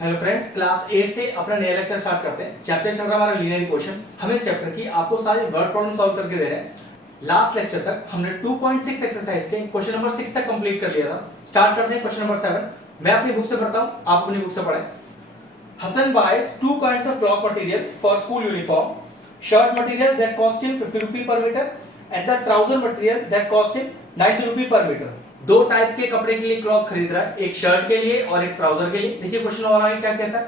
Hello friends, class 8 से अपना नया लेक्चर स्टार्ट करते हैं। चैप्टर चल रहा है हमारा लीनियर इक्वेशन। हम इस चैप्टर की आपको सारी वर्ड प्रॉब्लम सॉल्व करके दे रहे हैं। लास्ट लेक्चर तक हमने 2.6 एक्सरसाइज के क्वेश्चन नंबर 6 तक कंप्लीट कर लिया था। स्टार्ट करते हैं क्वेश्चन नंबर 7। मैं अपनी बुक से पढ़ता हूं, आप अपनी बुक से पढ़ें। Hassan buys two kinds of cloth material for school uniform. Shirt material that cost him 50 rupees per meter and the trouser material that cost him 90 rupees per meter. दो टाइप के कपड़े के लिए क्लॉथ खरीद रहा है, एक शर्ट के लिए और एक ट्राउजर के लिए। देखिए क्वेश्चन और आगे क्या कहता है।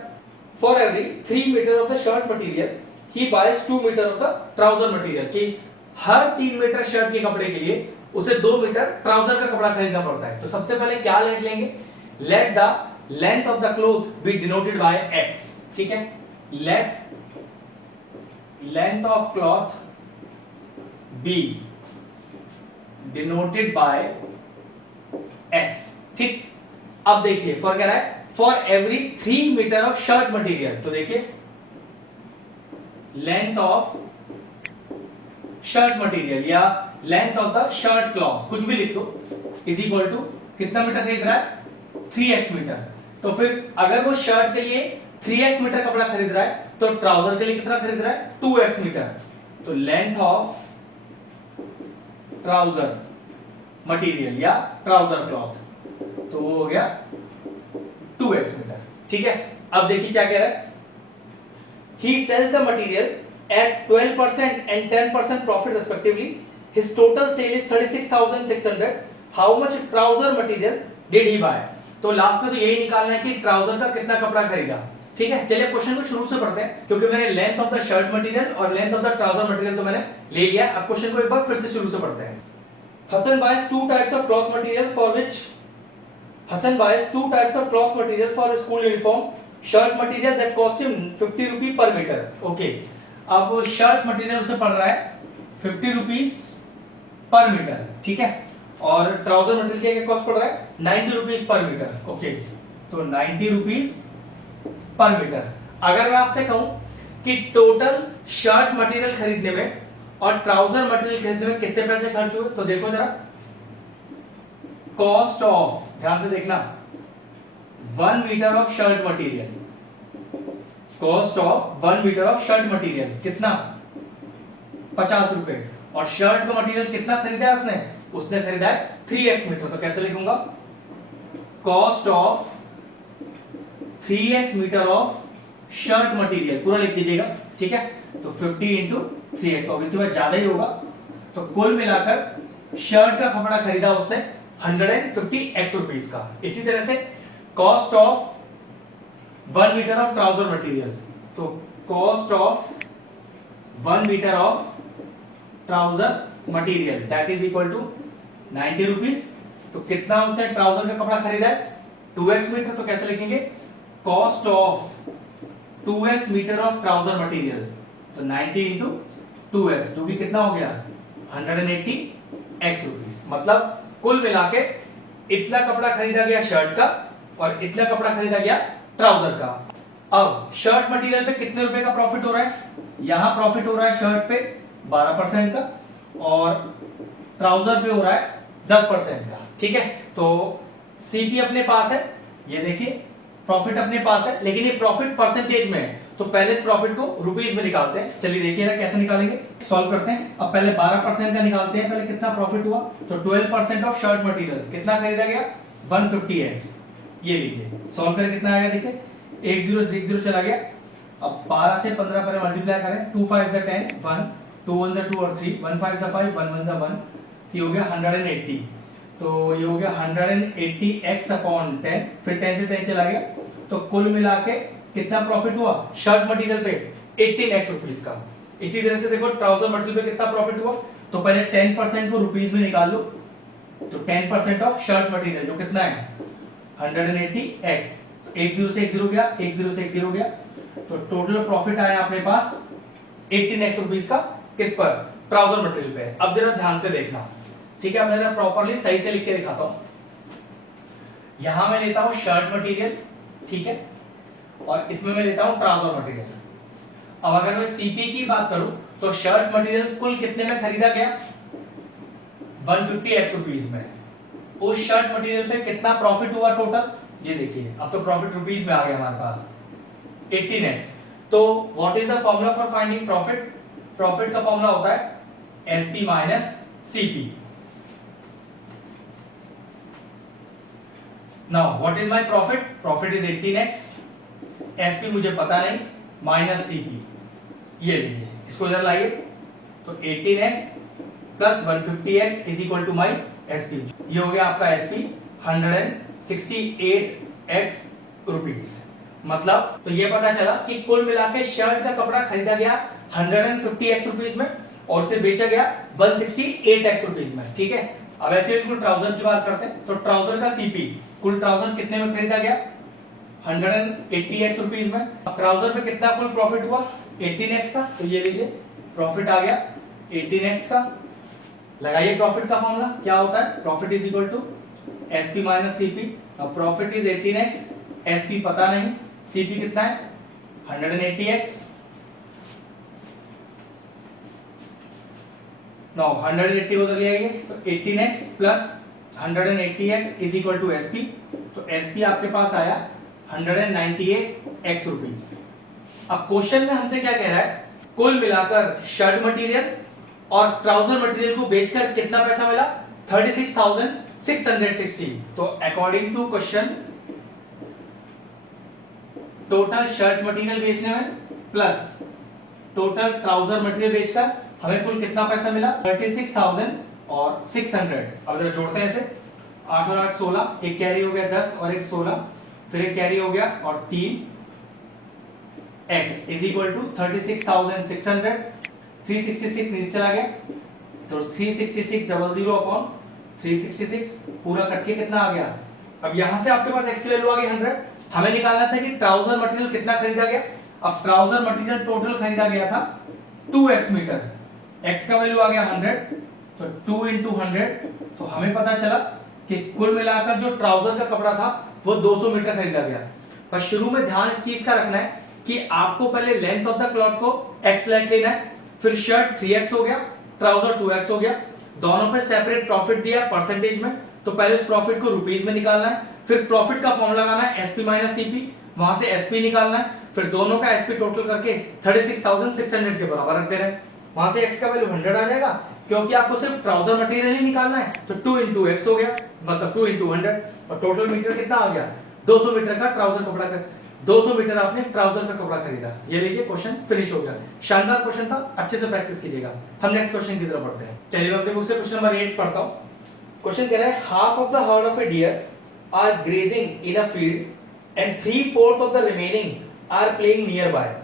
For every 3 metre of the shirt material he buys 2 metre of the trouser material. कि हर 3 मीटर शर्ट के कपड़े के लिए उसे 2 मीटर ट्राउजर का कपड़ा खरीदना पड़ता है। तो सबसे पहले क्या लेंथ लेंगे, let the length of the cloth be denoted by x। ठीक है, let length of cloth be denoted by x। ठीक, अब देखिए फॉर कह रहा है for every 3 metre of shirt material. तो देखिए लेंथ ऑफ शर्ट मटेरियल या length of the shirt cloth, कुछ भी लिख दो, इज इक्वल टू कितना मीटर खरीद रहा है, 3x मीटर। तो फिर अगर वो शर्ट के लिए 3x मीटर कपड़ा खरीद रहा है तो ट्राउजर के लिए कितना खरीद रहा है, 2x मीटर। तो लेंथ ऑफ ट्राउजर मटेरियल या ट्राउजर क्लॉथ तो वो हो गया 2x मीटर। ठीक है, अब देखिए क्या कह रहा है। He sells the material at 12% and 10% profit respectively. His total sale is 36,600. How much trouser material did he buy? तो लास्ट में तो यही निकालना है कि ट्राउजर का कितना कपड़ा खरीदा। ठीक है, चलिए क्वेश्चन को शुरू से पढ़ते हैं, क्योंकि मैंने length of the shirt material और length of the trouser material तो मैंने ले लिया। अब क्वेश्चन को एक बार फिर से शुरू से पढ़ते हैं। Hassan buys two types of cloth material for which Hassan buys two types of cloth material for school uniform. Shirt material that cost him 50 rupees per meter. Okay, अब शर्ट मटेरियल उसे पड़ रहा है 50 रुपीस पर metre. ठीक है, और trouser material क्या कॉस्ट पड़ रहा है 90 रुपीस पर मीटर। ओके, तो 90 रुपीस पर मीटर। अगर मैं आपसे कहूं कि टोटल शर्ट मटेरियल खरीदने में और ट्राउजर मटेरियल खरीदने में कितने पैसे खर्च हुए, तो देखो जरा, कॉस्ट ऑफ, ध्यान से देखना, 1 metre of shirt material, cost of 1 metre of shirt material कितना, 50 रुपए। और शर्ट का मटेरियल कितना खरीदा है उसने, उसने खरीदा है 3x मीटर। तो कैसे लिखूंगा, cost of 3x metre of shirt material, पूरा लिख दीजिएगा। ठीक है, तो 50 इंटू 3x, ऑब्वियसली बात ज्यादा ही होगा। तो कुल मिलाकर शर्ट का कपड़ा खरीदा उसने 150x रुपीस का। इसी तरह से cost of 1 metre of trouser material, तो cost of 1 metre of trouser material that is equal to 90 rupees. तो कितना उसने ट्राउजर का कपड़ा खरीदा है, 2x मीटर। तो कैसे लिखेंगे, cost of 2x metre of trouser material, तो 90 इंटू 2x, जो कि कितना हो गया 180x रुपीस। मतलब कुल मिला के इतना कपड़ा खरीदा गया शर्ट का और इतना कपड़ा खरीदा गया ट्राउजर का। अब शर्ट मटेरियल पे कितने रुपए का प्रॉफिट हो रहा है, यहां प्रॉफिट हो रहा है शर्ट पे 12% का और ट्राउजर पे हो रहा है 10% का। ठीक है, तो सीपी अपने पास है, ये देखिए प्रॉफिट अपने पास है, लेकिन ये प्रॉफिट परसेंटेज में है। तो पहले इस प्रॉफिट को रुपीस में निकालते हैं। चलिए देखिए ना कैसे निकालेंगे, सॉल्व करते हैं। अब पहले 12% का निकालते हैं, पहले कितना प्रॉफिट हुआ, तो 12% ऑफ शर्ट मटेरियल कितना खरीदा गया, 150x। ये लीजिए, सॉल्व करें कितना आएगा, देखिए 1 0 6 0 चला गया। अब 12 से 15 पर मल्टीप्लाई करें, 2 5 10 1 2 1 2 और 3 1 5 5 1 1 1, ये हो गया 180। तो ये हो गया 180x अपॉन 10, फिर 10 से 10 चला गया। तो कुल मिला के कितना प्रॉफिट हुआ शर्ट मटेरियल पे, 18x रुपीस का। इसी तरह से देखो ट्राउजर मटेरियल पे कितना प्रॉफिट हुआ, तो पहले 10% को रुपीस में निकाल लो। तो 10% ऑफ शर्ट मटेरियल जो कितना है 180x, तो 1 0 से 1 0 गया, 1 0 से 1 0 गया। तो टोटल प्रॉफिट आया अपने पास 18x रुपीस का, किस पर, ट्राउजर मटेरियल पे। अब जरा ध्यान से देखना, ठीक है, मैं प्रॉपर्ली सही से लिख के दिखाता हूं। यहां मैं लेता हूं शर्ट मटेरियल, ठीक है, और इसमें मैं लेता हूं ट्राउजर मटेरियल। अब अगर मैं सीपी की बात करूं तो शर्ट मटेरियल कुल कितने में खरीदा गया, 150x रुपीस में। उस शर्ट मटेरियल पे कितना प्रॉफिट हुआ टोटल, ये देखिए अब तो प्रॉफिट रुपीस में आ गया हमारे पास 18x। तो what is the formula for finding profit? Profit का फॉर्मूला होता है SP minus CP। Now what is my profit? Profit is 18x, SP मुझे पता नहीं, माइनस CP। ये लीजिए, इसको इधर लाइए, तो 18x plus 150x is equal to my SP। ये हो गया आपका SP 168x रुपीस। मतलब तो ये पता चला कि कुल मिला के शर्ट का कपड़ा खरीदा गया 150x रुपीस में और उसे बेचा गया 168x रुपीस में। ठीक है, अब ऐसे बिल्कुल ट्राउजर की बात करते हैं। तो ट्राउजर का CP, कुल ट्राउजर कितने में खरीदा गया? 180x रुपीस में। अब ट्राउजर पे कितना कुल प्रॉफिट हुआ? 18x का। तो ये लीजिए प्रॉफिट आ गया 18x का। लगाइए प्रॉफिट का फॉर्मूला, क्या होता है? Profit is equal to SP minus CP। अब प्रॉफिट इज 18x, SP पता नहीं, CP कितना है? 180x। नो 180 उधर ले आइए, तो 18x plus 180x is equal to SP। तो SP आपके पास आया 198x रुपीस। अब क्वेश्चन में हमसे क्या कह रहा है? कुल मिलाकर शर्ट मटेरियल और ट्राउजर मटेरियल को बेचकर कितना पैसा मिला? 36,660। तो according to question, total shirt material बेचने में प्लस टोटल ट्राउजर मटेरियल बेचकर हमें कुल कितना पैसा मिला? 36,600। अब जरा जोड़ते हैं इसे, 8 और 8 16, एक कैरी हो गया 10 और एक 16, फिर एक कैरी हो गया और 3 x इज इक्वल टू 36,600। 366 नीचे चला गया, तो 366 अपॉन 366 पूरा कट के कितना आ गया? अब यहां से आपके पास x की वैल्यू आ गई 100। हमें निकालना था कि ट्राउजर मटेरियल कितना खरीदा गया। अब ट्राउजर मटेरियल टोटल खरीदा गया था 2x मीटर, x का वैल्यू आ गया 100, तो 2 into 100। तो हमें पता चला कि कुल मिलाकर जो ट्राउजर का कपड़ा था वो 200 मीटर खरीदा गया। पर शुरू में ध्यान इस चीज का रखना है कि आपको पहले लेंथ ऑफ द क्लॉथ को x लेंथ लेना है, फिर शर्ट 3x हो गया, ट्राउजर 2x हो गया, दोनों पे सेपरेट प्रॉफिट दिया परसेंटेज में, तो पहले उस प्रॉफिट को रुपीस में निकालना है, फिर प्रॉफिट का फॉर्मूला लगाना है SP माइनस CP, वहां से SP निकालना है, फिर दोनों का SP टोटल करके 36,600 के बराबर रख देना है। वहां से x का वैल्यू 100 आ जाएगा, क्योंकि आपको सिर्फ ट्राउजर मटेरियल ही निकालना है, तो 2 into x हो गया, मतलब 2 into 100, और टोटल मीटर कितना आ गया? 200 मीटर का ट्राउजर कपड़ा का 200 मीटर आपने ट्राउजर का कपड़ा खरीदा। ये लीजिए क्वेश्चन फिनिश हो गया। शानदार क्वेश्चन था, अच्छे से प्रैक्टिस कीजिएगा। हम नेक्स्ट क्वेश्चन की तरफ बढ़ते हैं। चलिए मैं अपने बुक से क्वेश्चन नंबर 8 पढ़ता हूं। क्वेश्चन कह रहा है half of the herd of a deer are grazing in a field and 3/4 of the remaining are playing nearby.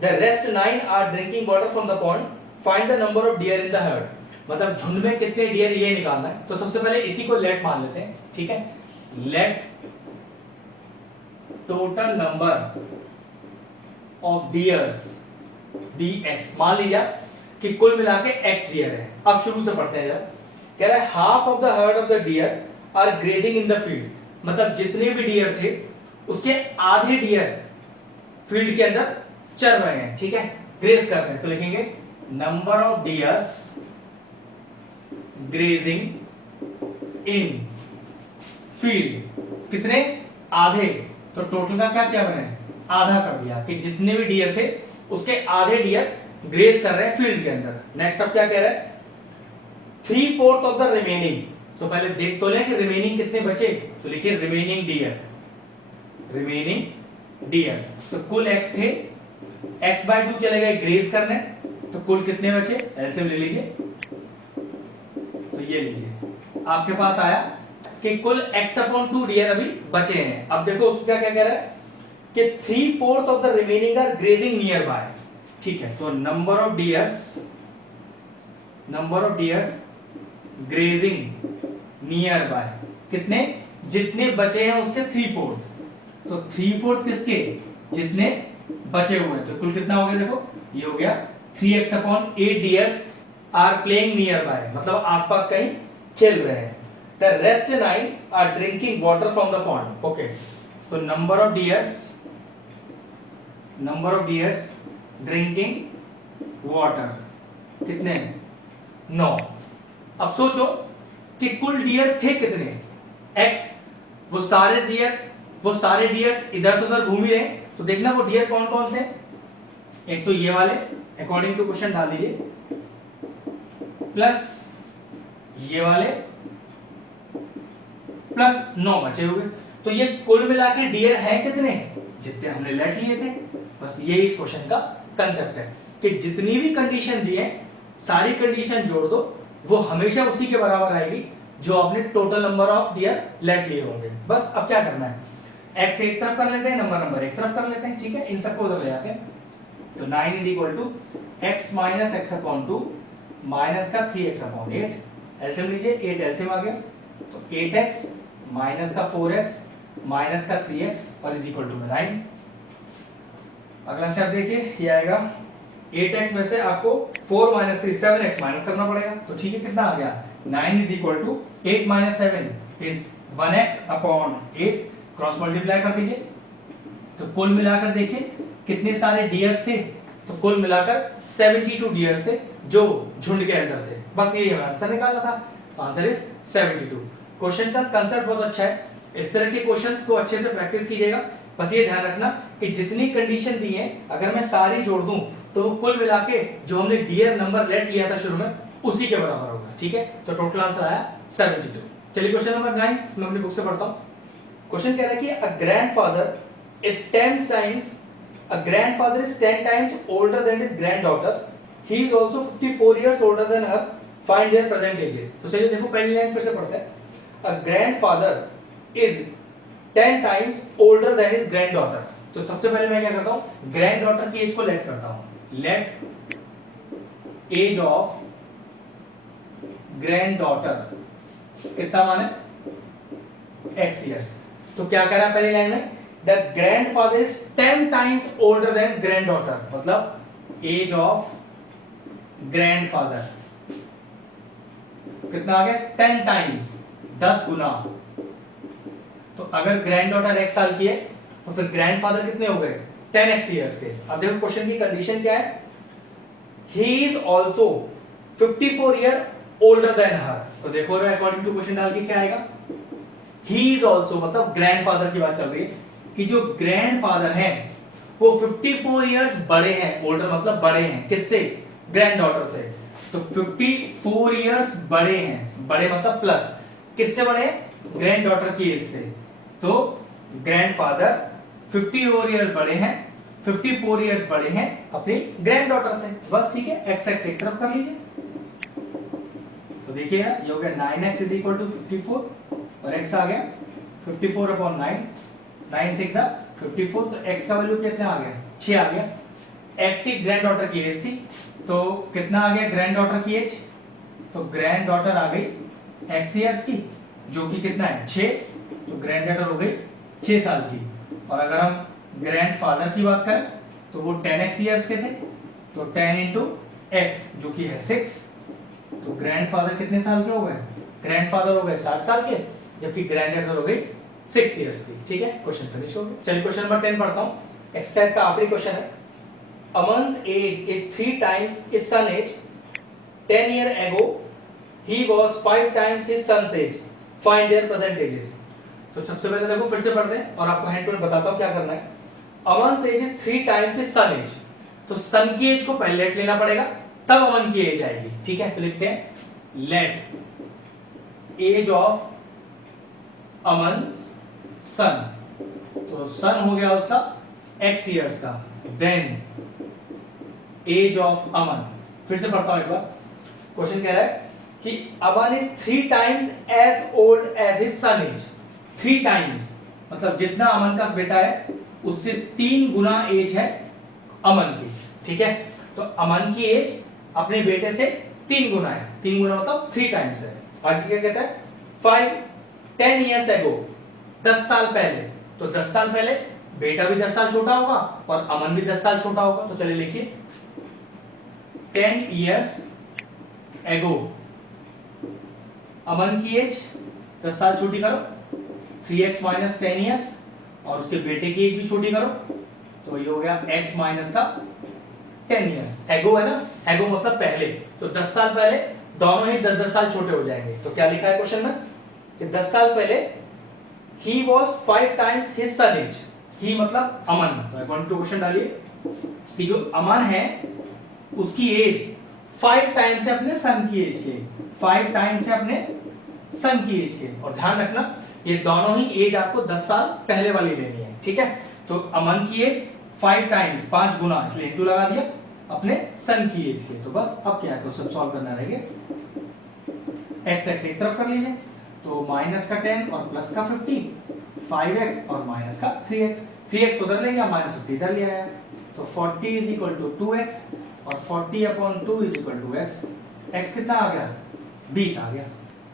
The rest 9 are drinking water from the pond. Find the number of deer in the herd. मतलब झुंड में कितने dear ये निकालना है। तो सबसे पहले इसी को लेट मान लेते हैं, ठीक है। Let total number of deers be x। मान लीजिए कि कुल मिला के x डियर है। अब शुरू से पढ़ते हैं जरा। कह रहा है half of the herd of the deer are grazing in the field. मतलब जितने भी डियर थे उसके आधे डियर फील्ड के अंदर चर रहे हैं, ठीक है, ग्रेज कर रहे हैं। तो लिखेंगे number of deers grazing in field. कितने? आधे। तो टोटल का क्या क्या बने? आधा कर दिया कि जितने भी डियर थे उसके आधे डियर ग्रेज कर रहे हैं फील्ड के अंदर। नेक्स्ट अब क्या कह रहा है? 3/4 ऑफ द रिमेनिंग। तो पहले देख तो लें कि रिमेनिंग कितने बचे। तो लिखिए रिमेनिंग डियर, रिमेनिंग डियर। तो कुल x थे, x/2 चले गए ग्रेज करने, तो कुल कितने बचे? एलसीएम ले लीजिए। तो ये लीजिए आपके पास आया कि कुल x/2 डियर अभी बचे हैं। अब देखो उसका क्या कह रहा है कि 3/4 of the remaining are grazing nearby, ठीक है। तो number of deers grazing nearby कितने? जितने बचे हैं उसके 3/4। तो 3/4 किसके? जितने बचे हुए हैं। तो कुल कितना हो गया? देखो ये हो गया 3x/8 deers are playing nearby, मतलब आसपास कहीं खेल रहे हैं। The rest 9 are drinking water from the pond. Okay. So number of deers drinking water कितने? 9। अब सोचो कि कुल डियर थे कितने? x। वो सारे डियर वो सारे डियर्स इधर तो उधर घूम ही रहे हैं, तो देखना वो डियर कौन कौन से। एक तो ये वाले अकॉर्डिंग टू क्वेश्चन डाल दीजिए, प्लस ये वाले, प्लस 9 बचे हुए। तो ये कुल मिला के डियर है कितने, जितने हमने लेट लिए थे। बस ये इस क्वेश्चन का कंसेप्ट है कि जितनी भी कंडीशन दी है सारी कंडीशन जोड़ दो, वो हमेशा उसी के बराबर आएगी जो आपने total number of deer let लिए होंगे। बस अब क्या करना है, x एक तरफ कर लेते हैं, नंबर एक तरफ कर लेते हैं, ठीक है, इन सबको उधर ले जाते हैं। तो 9 is equal to x minus x upon 2 minus का 3x अपॉन 8, एलसीएम लीजिए, 8 एलसीएम आ गया, तो 8x माइनस का 4x माइनस का 3x और इज इक्वल टू 9। अगला स्टेप देखिए, ये आएगा 8x में से आपको 4 माइनस 3 7x माइनस करना पड़ेगा, तो ठीक है, कितना आ गया 9 is equal to 8 minus 7 is 1x upon 8, cross multiply कर दीजिए। तो कुल मिलाकर देखिए कितने सारे डियर्स थे, तो कुल मिलाकर 72 डियर्स थे जो झुंड के अंदर थे। बस यही हमें आंसर निकालना था, तो आंसर इज 72। क्वेश्चन का कंसेप्ट बहुत अच्छा है, इस तरह के क्वेश्चंस को अच्छे से प्रैक्टिस कीजिएगा। बस ये ध्यान रखना कि जितनी कंडीशन दी है अगर मैं सारी जोड़ दूं तो कुल मिला के जो हमने डियर नंबर लेट लिया था शुरू में उसी के बराबर होगा, ठीक है। तो टोटल आंसर आया 72। चलिए क्वेश्चन नंबर 9 मैं अपनी बुक से पढ़ता हूं। क्वेश्चन कह रहा है कि अ grandfather is 10 times older than his granddaughter. He is also 54 years older than her. Find their present ages. तो चलिए देखो पहली लाइन फिर से पढ़ते हैं। A grandfather is 10 times older than his granddaughter. तो सबसे पहले मैं क्या करता हूँ, ग्रैंडडॉटर की एज को लेट करता हूँ। लेट एज ऑफ ग्रैंडडॉटर कितना माने x years। तो क्या कह रहा है पहली लाइन में, the grandfather is 10 times older than granddaughter, मतलब एज ऑफ ग्रैंडफादर कितना आ गया 10 times 10 गुना। तो अगर ग्रैंडडॉटर 1 साल की है तो फिर ग्रैंडफादर कितने हो गए 10x years के। अब देखो क्वेश्चन की कंडीशन क्या है, he is also 54 year older than her। तो देखो अकॉर्डिंग टू क्वेश्चन डाल के क्या आएगा, ही इज ऑल्सो मतलब ग्रैंडफादर की बात चल रही है कि जो ग्रैंडफादर हैं वो 54 इयर्स बड़े हैं, ओल्डर मतलब बड़े हैं किससे, ग्रैंडडॉटर से। तो 54 इयर्स बड़े हैं, बड़े मतलब प्लस, किससे बड़े, ग्रैंडडॉटर की एज से। तो ग्रैंडफादर 54 इयर्स बड़े हैं, 54 इयर्स बड़े हैं अपनी ग्रैंडडॉटर से। बस ठीक है, x x एक तरफ कर लीजिए। तो देखिएगा ये हो गया 9x इज इक्वल टू 54 और x आ गया 54 अपॉन 9, 9 6 54, तो x का वैल्यू कितना आ गया 6 आ गया। x ही ग्रैंडडॉटर की एज थी, तो कितना आ गया ग्रैंडडॉटर की एज, तो ग्रैंडडॉटर आ गई x इयर्स की जो कि कितना है 6, तो ग्रैंडडॉटर हो गई 6 साल की। और अगर हम ग्रैंडफादर की बात करें तो वो 10x इयर्स के थे, तो 10 इंटू x जो कि है 6, तो ग्रैंडफादर कितने साल के हो गए, ग्रैंडफादर हो गए 60 साल के, जबकि ग्रैंडडॉटर हो गई 6 इयर्स की। ठीक है, क्वेश्चन फिनिश हो गया। चलिए क्वेश्चन नंबर 10 पढ़ता हूं। एक्सरसाइज का आखिरी क्वेश्चन है, Aman's age is 3 times his son age, 10 year ago he was 5 times his son's age, find their present ages. तो सबसे पहले देखो फिर से पढ़ते हैं और आपको हैंड टू हैंड बताता हूं क्या करना है। Aman's age is 3 times his son age, तो सन की एज को पहले लेट लेना पड़ेगा तब अमन की एज आएगी। ठीक है, तो लिखते हैं लेट एज ऑफ अमन्स सन, तो सन हो गया उसका x इयर्स का, देन एज ऑफ अमन। फिर से पढ़ता हूं एक बार, क्वेश्चन कह रहा है कि Aman is 3 times age old age his son age. 3 times मतलब जितना अमन का बेटा है उससे 3 गुना एज है अमन की। ठीक है, तो अमन की एज अपने बेटे से 3 गुना है, 3 गुना मतलब 3 टाइम्स है। आगे क्या कहता है 10 years ago, 10 साल पहले, तो 10 साल पहले बेटा भी 10 साल छोटा होगा और अमन भी 10 साल छोटा होगा। तो चलिए लिखिए 10 years ago, अमन की एज 10 साल छोटी करो, 3x माइनस 10 years, और उसके बेटे की एज भी छोटी करो, तो ये हो गया x माइनस का 10 years। एगो है ना, एगो मतलब पहले, तो 10 साल पहले दोनों ही 10-10 साल छोटे हो जाएंगे। तो क्या लिखा है क्वेश्चन में कि 10 साल पहले he was 5 times his son age, he मतलब अमन, तो अकॉर्डिंग टू क्वेश्चन डालिए कि जो अमन है उसकी एज 5 टाइम्स है अपने सन की एज के, 5 टाइम्स है अपने सन की एज के। और ध्यान रखना ये दोनों ही एज आपको 10 साल पहले वाली लेनी है, ठीक है। तो अमन की एज 5 टाइम्स, 5 गुना, इसलिए इंटू लगा दिया अपने सन की एज के। तो बस अब क्या है, तो सब सॉल्व करना रहेगा। x x एक तरफ कर लीजिए, तो माइनस का 10 और प्लस का 50, 5x और माइनस का 3x, 3x को उधर ले गया, माइनस 50 इधर ले आया, तो 40 इज इक्वल टू 2x और 40 upon 2 is equal to x। x कितना आ गया, 20 आ गया।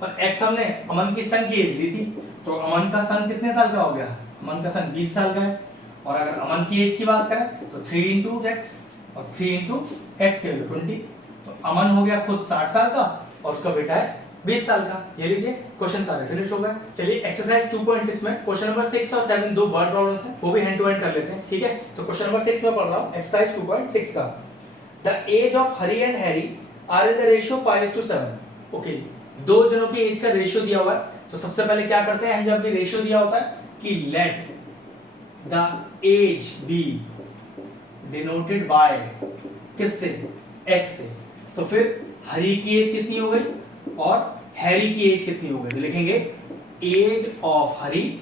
और x हमने अमन की सन की एज ली थी, तो अमन का सन कितने साल का हो गया, अमन का सन 20 साल का है। और अगर अमन की एज की बात करें तो 3 इंटू x और 3 इंटू एक्स के वैल्यू 20, तो अमन हो गया खुद 60 साल का और उसका बेटा है 20 साल का। ये लीजिए क्वेश्चन सारे फिनिश हो गए। चलिए एक्सरसाइज 2.6 में क्वेश्चन नंबर 6 और 7 दो वर्ड प्रॉब्लम्स हैं, वो भी हैंड टू हैंड कर लेते हैं, ठीक है। तो क्वेश्चन नंबर 6 में पढ़ रहा हूं, एक्सरसाइज 2.6 का। The age of Hari and Harry are in the ratio 5:7। Okay, दो जनों की एज का रेशियो दिया हुआ है, तो सबसे पहले क्या करते हैं, जब भी रेशियो दिया होता है कि let the age be denoted by किससे, x से। तो फिर हरी की एज कितनी हो गई और हैरी की एज कितनी हो गई, तो लिखेंगे एज ऑफ हरी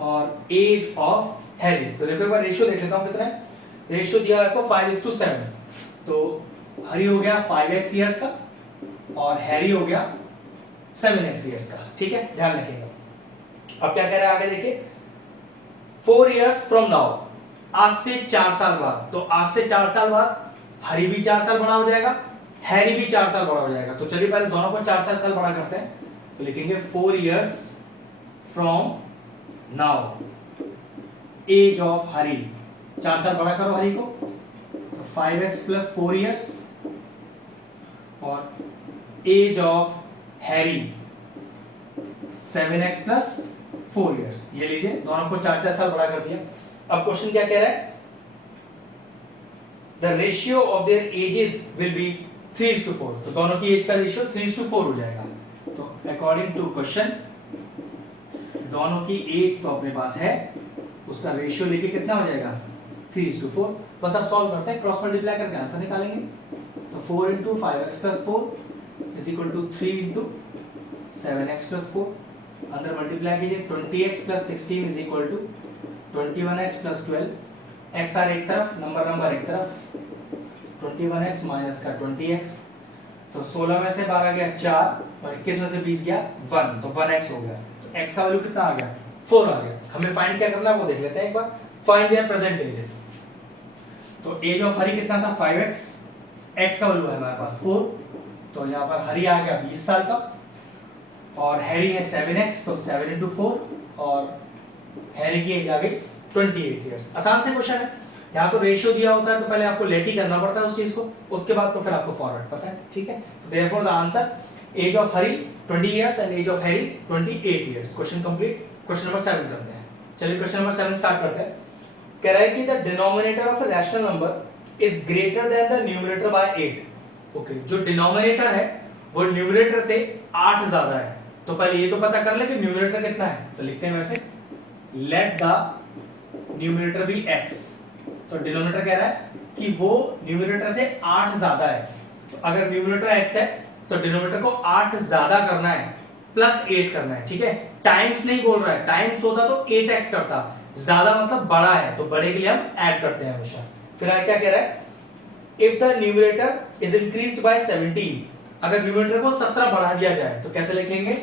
और एज ऑफ हैरी। तो देखो एक बार रेशियो देख लेता हूं कितना है, रेशियो दिया है आपको 5:7। तो हरी हो गया 5x ईयर्स का और हैरी हो गया 7x ईयर्स का, ठीक है, ध्यान रखिएगा। अब क्या कह रहा है आगे देखिए, 4 इयर्स फ्रॉम नाउ, आज से 4 साल बाद। तो आज से 4 साल बाद हरी भी 4 साल बड़ा हो जाएगा, हैरी भी 4 साल बड़ा हो जाएगा। तो चलिए पहले दोनों को 4 साल बड़ा करते हैं, तो लिखेंगे 4 years from now age of Hari, 4 साल बड़ा करो हरी को, तो 5x प्लस 4 इयर्स और age of Harry 7x plus 4 years. ये लीजिए दोनों को 4-4 साल बड़ा कर दिया। अब क्वेश्चन क्या कह रहा है, the ratio of their edges will be 3:4। तो दोनों की एज का रेशियो 3:4 हो जाएगा। तो अकॉर्डिंग टू क्वेश्चन दोनों की एज तो अपने पास है, उसका रेशियो लेके कितना हो जाएगा 3:4। बस अब सॉल्व करते हैं, क्रॉस मल्टीप्लाई करके आंसर निकालेंगे। तो 4 into 5x plus 4 is equal to 3 into 7x plus 4, अंदर मल्टीप्लाई कीजिए, 20x plus 16 is equal to 21x plus 12। x आर एक तरफ, नंबर एक तरफ, 21x माइनस का 20x, तो 16 में से 12 गया 4 और 21 में से 20 गया 1, तो 1x हो गया। तो x का वैल्यू कितना आ गया, 4 आ गया। हमें फाइंड क्या करना है वो देख लेते हैं एक बार, फाइंड देयर प्रेजेंट एजेस। तो एज ऑफ हरी कितना था 5x, x का वैल्यू है हमारे पास 4, तो यहाँ पर हरी आ गया 20 साल का और हैरी है 7x, तो 7 इंटू 4 और हैरी की एज आ गई 28 इयर्स। आसान से क्वेश्चन है, यहाँ तो रेशियो दिया होता है तो पहले आपको लेट ही करना पड़ता है उस चीज को, उसके बाद तो फिर आपको फॉरवर्ड पता है, ठीक है। तो therefore the answer age of Hari 20 years and age of Harry 28 years. Question complete. Question number 7 करते हैं। चलिए क्वेश्चन नंबर 7 स्टार्ट करते हैं। कह रहा है कि the denominator of a rational number is greater than the numerator bye 8। Okay, जो डिनोमिनेटर है वो न्यूमरेटर से 8 ज्यादा है। तो पहले ये तो पता कर ले कि न्यूमरेटर कितना है, तो लिखते हैं वैसे, let the numerator be x। तो डिनोमिनेटर कह रहा है कि वो न्यूमरेटर से 8 ज्यादा है। तो अगर न्यूमरेटर x है तो डिनोमिनेटर को 8 ज्यादा करना है, प्लस 8 करना है, ठीक है। टाइम्स नहीं बोल रहा है, टाइम्स होता तो 8x करता, ज्यादा मतलब बड़ा है, तो बड़े के लिए हम ऐड करते हैं हमेशा। फिर क्या कह रहा है, if the numerator is increased by 17, अगर न्यूमरेटर को 17 बढ़ा दिया जाए तो कैसे लिखेंगे,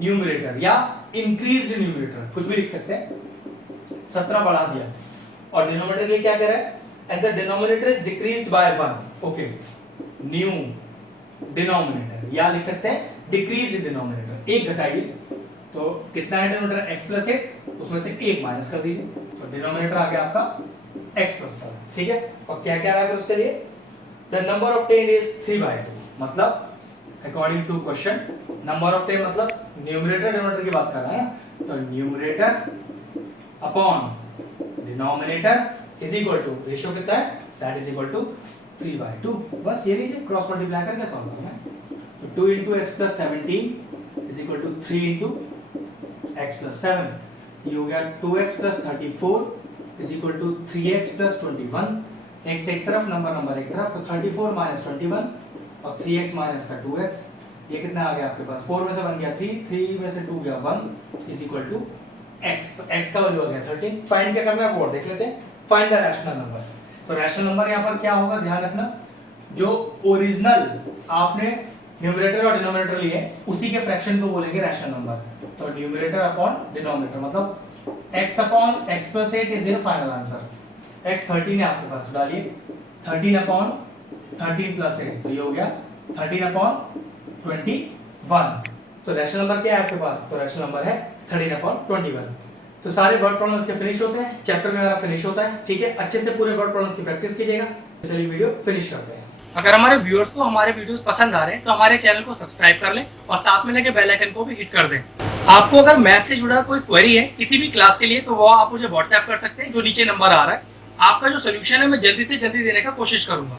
न्यूमरेटर या इंक्रीज्ड न्यूमरेटर, कुछ भी लिख सकते हैं, 17 बढ़ा दिया। और डिनोमिनेटर के लिए क्या कह रहा है, and the denominator is decreased bye 1। Okay, new denominator या लिख सकते हैं डिक्रीज्ड डिनोमिनेटर, एक घटाइए, तो कितना है डिनोमिनेटर x प्लस 8, उसमें से 1 माइनस कर दीजिए, तो डिनोमिनेटर आ गया आपका x प्लस 7, ठीक है। और क्या क्या रहा है फिर उसके लिए, द नंबर ऑब्टेन्ड इज 3/2। मतलब according to question number obtained मतलब न्यूमरेटर डिनोमिनेटर की बात कर रहा है ना, तो numerator upon denominator is equal to, ratio कितना है, दैट इज इक्वल टू 3/2। बस ये लीजिए क्रॉस मल्टीप्लाई करके सॉल्व करना है। तो 2 into x plus 17 is equal to 3 into x plus 7, ये हो गया 2x plus 34 is equal to 3x plus 21, x एक तरफ नंबर एक तरफ, तो 34 माइनस 21 और 3x माइनस का 2x, ये कितना आ गया आपके पास, 4 में से 1 गया 3, 3 में से 2 गया 1 इज इक्वल टू x, तो x का वैल्यू आ गया 13। फाइंड क्या करना है वो देख लेते हैं, फाइंड द रैशनल नंबर। तो रैशनल नंबर यहाँ पर क्या होगा, ध्यान रखना, जो ओरिजिनल आपने न्यूमरेटर और डिनोमिनेटर लिए उसी के फ्रैक्शन को बोलेंगे रैशनल नंबर। तो न्यूमरेटर अपॉन डिनोमिनेटर, मतलब x upon x plus 8 is your final answer. x 13 है आपके पास, तो डालिए 13 अपॉन 13 प्लस 8, तो ये हो गया 13 अपॉन 21। तो रैशनल नंबर क्या है आपके पास, तो रैशनल नंबर है 13 अपॉन 21। तो सारे वर्ड प्रॉब्लम्स के फिनिश होते हैं, चैप्टर में हमारा फिनिश होता है, ठीक है। अच्छे से पूरे वर्ड प्रॉब्लम्स की प्रैक्टिस कीजिएगा। तो चलिए वीडियो फिनिश करते हैं। अगर हमारे व्यूअर्स को हमारे वीडियोस पसंद आ रहे हैं तो हमारे चैनल को सब्सक्राइब कर लें और साथ में लगे बेल आइकन को भी हिट कर दें। आपको अगर मैथ्स से जुड़ा कोई क्वेरी है किसी भी क्लास के लिए तो वो आप मुझे व्हाट्सएप कर सकते हैं, जो नीचे नंबर आ रहा है। आपका जो सोल्यूशन है मैं जल्दी से जल्दी देने का कोशिश करूंगा।